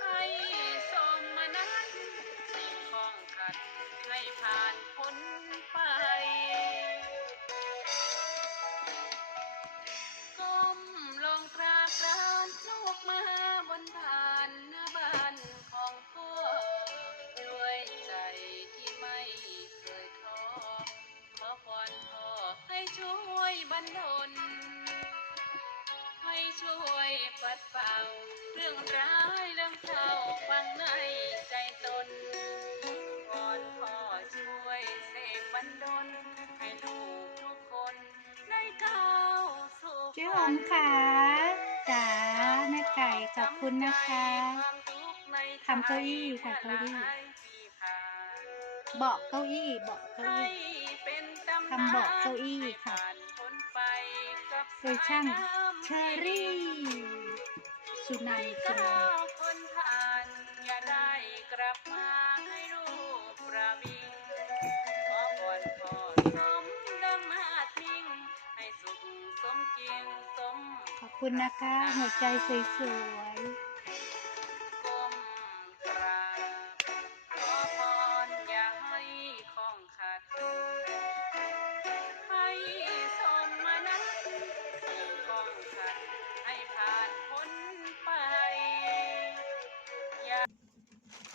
ให้สมนัตสิ่งของขัดให้ผ่านพ้นไป ก้มลงกราบกรานลูกมาบนผ่านหน้าบ้านของพ่อด้วยใจที่ไม่เคยท้อขอพรพ่อให้ช่วยบรรดล ให้ช่วยปัดเป่า เรื่องร้ายเรื่องเศร้าฟังในใจตนวอนพ่อช่วยเสกบันดลให้ลูกทุกคนได้ก้าวสู่เจ๊หอมขาจ๋าแม่ไก่ขอบคุณนะคะทำเก้าอี้ค่ะเก้าอี้เบาะเก้าอี้เบาะเก้าอี้ทำเบาะเก้าอี้ค่ะ โดยช่างเชอรี่ สุนันท์สุนันท์คนผ่านอย่าได้กลับมาให้ลูกประวิงขอก่อนขอสมดังมาดนิ่งให้สุขสมจริงสม ขอบคุณนะคะ หัวใจสวยก้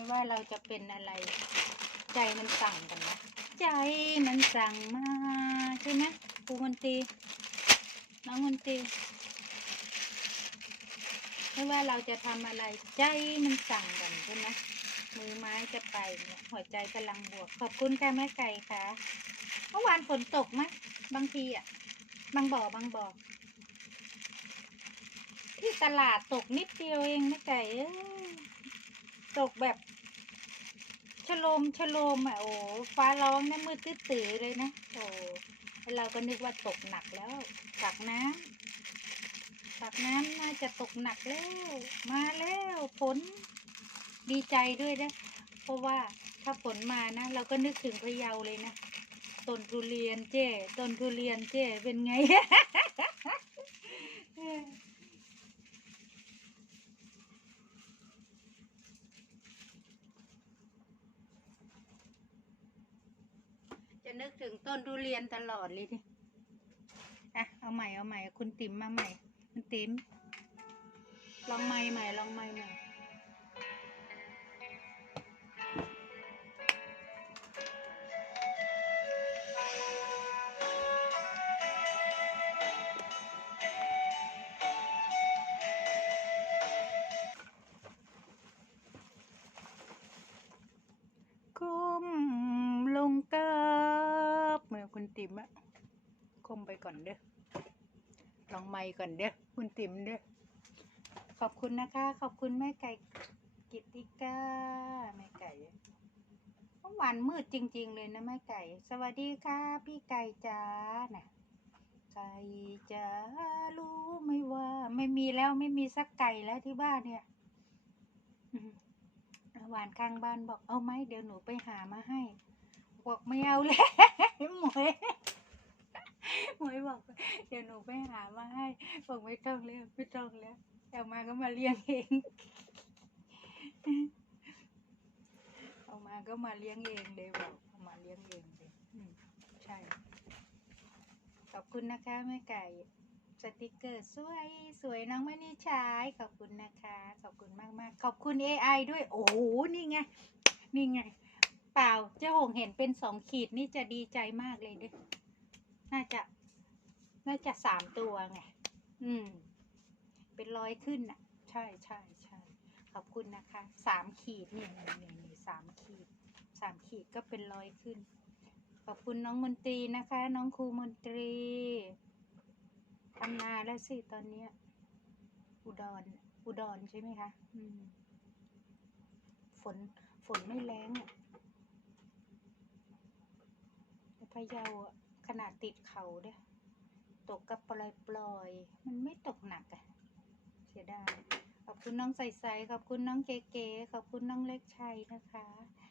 ไม่ว่าเราจะเป็นอะไร ใจมันสั่งกันนะใจมันสั่งมาใช่ไหมครูมนตรีน้องมนตรีไม่ว่าเราจะทำอะไรใจมันสั่งกันใช่ไหมมือไม้จะไปเนี่ยหัวใจกำลังบวก ขอบคุณค่ะแม่ไก่ค่ะเมื่อวานฝนตกไหมบางทีอะ บางบ่อบางบ่อที่ตลาดตกนิดเดียวเองแม่ไก่ตกแบบ ชโลมชโลมอะโอ้ฟ้าร้องนะมืดตื้อๆเลยนะโอ้เราก็นึกว่าตกหนักแล้วตักน้ำตักน้ำน่าจะตกหนักแล้ว มาแล้วฝนดีใจด้วยนะเพราะว่าถ้าฝนมานะ เราก็นึกถึงพะเยาเลยนะต้นทุเรียนเจ้ต้นทุเรียนเจ้เป็นไง จะ นึกถึงต้นทุเรียนตลอดเลยดิอะเอาใหม่เอาใหม่ คุณติ๋มมาใหม่ คุณติ๋มลองใหม่ใหม่ลองใหม่ใหม่อย ก่อนเด้อลองไมค์ก่อนเด้อคุณติ๋มเด้อขอบคุณนะคะ ขอบคุณแม่ไก่กิติก้าแม่ไก่เมื่อวานมืดจริง ๆ เลยนะแม่ไก่ สวัสดีค่ะ พี่ไก่จ้าน่ะไก่จ้ารู้ไหม่ว่า ไม่มีแล้วไม่มีสักไก่แล้วที่บ้านเนี่ยหวานข้างบ้านบอกเอาไหมเดี๋ยวหนูไปหามาให้ บอกไม่เอาแล้วหมวย หมวยบอกเดี๋ยวหนูไปหามาให้บอกไม่ต้องแล้วไม่ต้องแล้วเอามาก็มาเลี้ยงเอง เอามาก็มาเลี้ยงเองเลยบอกเอามาเลี้ยงเองเลยใช่ ขอบคุณนะคะแม่ไก่สติกเกอร์สวยสวยน้องมณีชายขอบคุณนะคะ ขอบคุณมากมากๆขอบคุณ AI ด้วย โอ้โหนี่ไง นี่ไง เปล่าเจ้าหงเห็นเป็นสองขีดนี่จะดีใจมากเลยเด้อน่าจะ น่าจะสามตัวไง อืม เป็นร้อยขึ้นน่ะ ใช่ใช่ใช่ขอบคุณนะคะสามขีดนี่นี่นี่นี่สามขีดสามขีดก็เป็นร้อยขึ้น ขอบคุณน้องมนตรีนะคะ น้องครูมนตรีทำนาแล้วสิตอนเนี้ย อุดร อุดรใช่ไหมคะ อืม ฝน ฝนไม่แรงอะแต่พะเยาอะขนาดติดเขาเด้อ ตกกับปล่อยปล่อยมันไม่ตกหนักอะเสียดายขอบคุณน้องใสๆขอบคุณน้องเก๋ๆขอบคุณน้องเล็กชัยนะคะ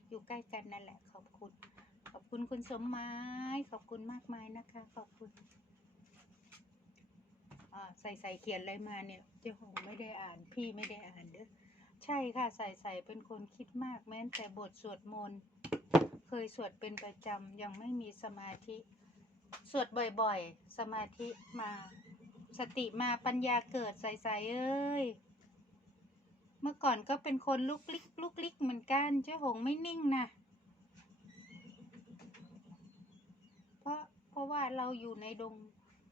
อยู่ใกล้กันนั่นแหละ ขอบคุณ ขอบคุณคุณสมหมายขอบคุณมากมายนะคะ ขอบคุณอ่าใส่ใส่เขียนอะไรมาเนี่ย เจ้าหงไม่ได้อ่านพี่ไม่ได้อ่านเด้อใช่ค่ะใส่ใส่เป็นคนคิดมากแม้แต่บทสวดมนต์เคยสวดเป็นประจำยังไม่มีสมาธิ สวดบ่อยๆ สมาธิมา สติมาปัญญาเกิดใสๆเอ้ย เมื่อก่อนก็เป็นคนลุกลิกลุกลิกเหมือนกันเจ้าหงไม่นิ่งนะเพราะเพราะว่าเราอยู่ในดง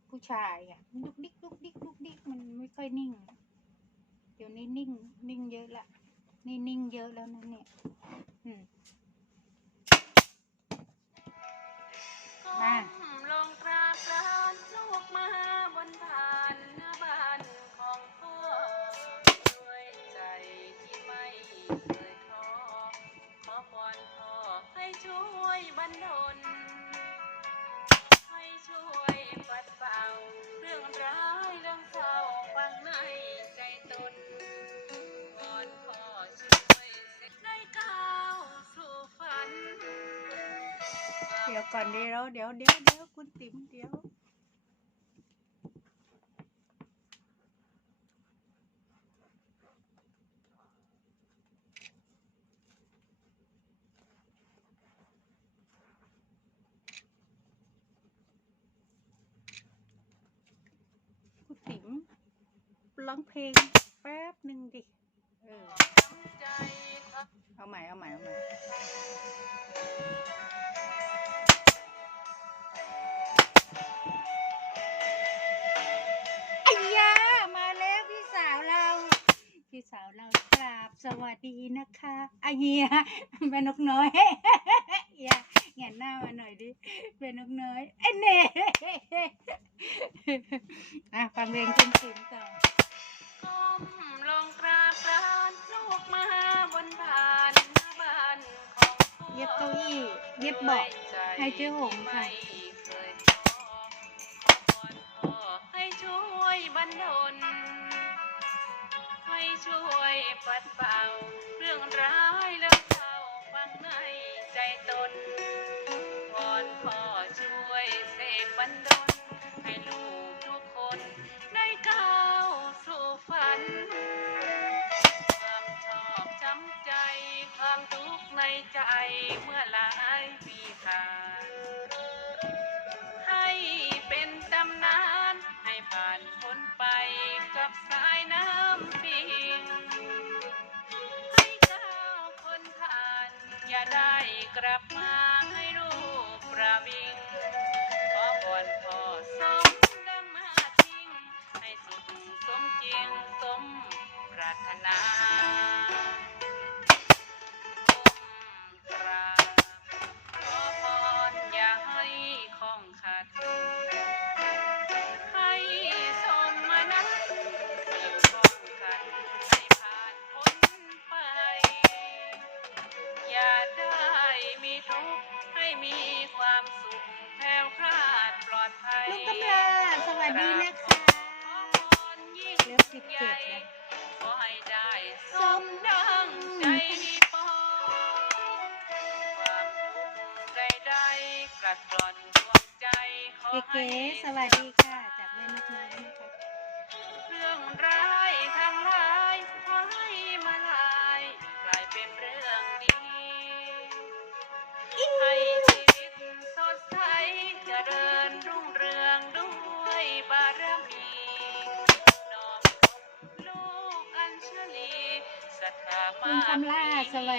ผู้ชายอะลุกดิกลุกดิกลุกดิกมันไม่ค่อยนิ่ง เดี๋ยวนี้นิ่ง นิ่งเยอะละนี่นิ่งเยอะแล้วนะเนี่ยอืมมา ก้มลงกราบลานลูกมาบนผ่านหน้าบ้านของพ่อด้วยใจที่ไม่เคยท้อขอพรพ่อให้ช่วยบรรดลให้ช่วยปัดเป่าเรื่องร้ายเรื่องเศร้าฟังในใจตนว ก่อนเดี๋ยวเดี๋ยวเดี๋ยวเดี๋ยวคุณติ๋มเดี๋ยวคุณติ๋มร้องเพลงแป๊บหนึ่งดิ เออใจครับเอาใหม่เอาใหม่เอาใหม่ วัสดีนะคะไอาเฮียแม่นกน้อยเฮียแงนหน้ามาหน่อยดิแม่นกน้อยไอ้เน่อะฟังเพลงคุณติ๋มต่อก้มลงกราบลานลูกมาบนผ่านหน้าบ้านของพ่อเย็บเก้าอี้เย็บเบาะให้เจ๊หงค่ะไม่เคยท้อขอพรพ่อให้ช่วยบรรดล ให้ช่วยปัดเป่าเรื่องร้ายเรื่องเศร้าฟังในใจตนวอนพ่อช่วยเสกบันดลให้ลูกทุกคนได้ก้าวสู่ฝัน ความชอบช้ำใจความทุกข์ในใจเมื่อ กลับมาให้ลูกประวิงขอบอนพ่อสมดังมาทิ้ง ให้สุดสมจริงสมปรารถนา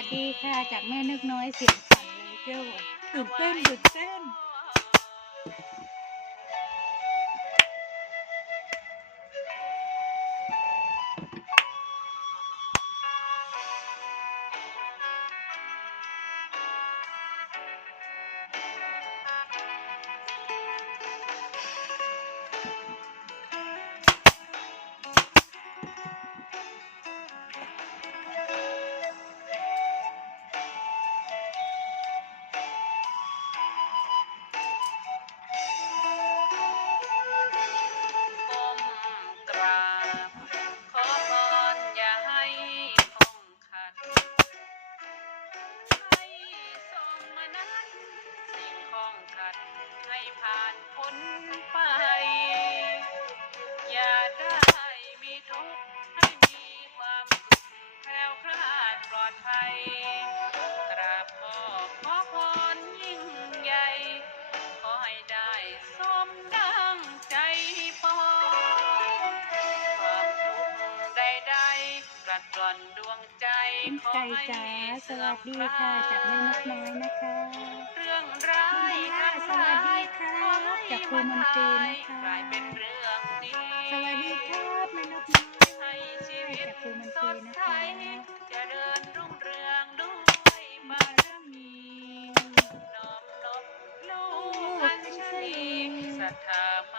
วัสดีค่ะ จากแม่นึกน้อยเสียงสั่นเลยเจ้าตื่นเต้นตื่นเต้น ไก่จ๋าสวัสดีค่ะจากแม่นกน้อยนะคะเรื่องร้ายสวัสดีครับจากครูมนตรีนะคะกลายเป็นเรื่องดีสวัสดีครับแม่นกน้อยให้ชีวิตจากครูมนสตรีดนะใสคะเจะเดินรุ่งเรืองด้วยบารมีน้อมนบลูกพันชลีศรัทธามากมีที่ที่ถวา